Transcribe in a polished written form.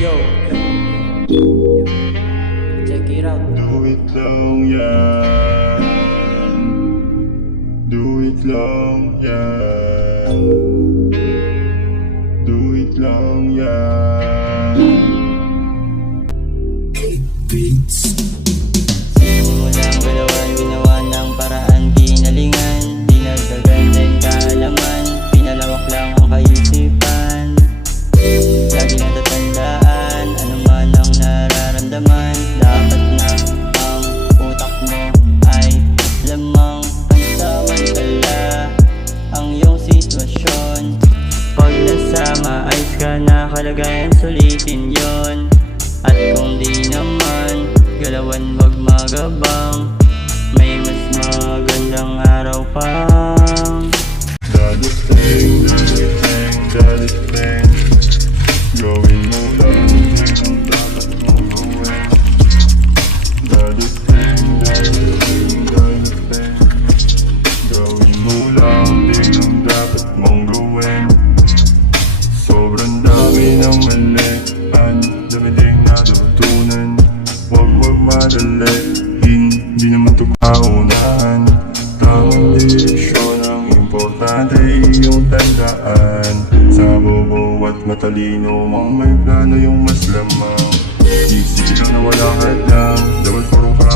Yo, check it out. Do it lang yan. Do it lang yan. Do it lang yan. Simulang galawan, ginawa ng paraan, ginalingan, dinagdagan din kaalaman, pinalawak lang ang kaisipan. Lagi natatandaan, ano man ang nararamdaman, dapat na ang utak mo ay lamang pansamantala ang iyong sitwasyon. Pag nasama ayos ka na kalagayan, sulitin yon. At kung di naman, galawan wag magabang, may mas magandang araw pang Dadating, dadating, dadating. Gawin mo lang ang dapat mong gawin. Dadating, dadating, dadating. Gawin mo lang din ang dapat mong gawin. Sobrang dami ng mali, ang dami ding natutunan. Huwag madali, hindi naman ito kaunahan. Tamang desisyon ang importante iyong tandaan. Sa bobo at matalino, mga may plano yung mas lamang. Isip lang na wala ka lang, dapat puro ka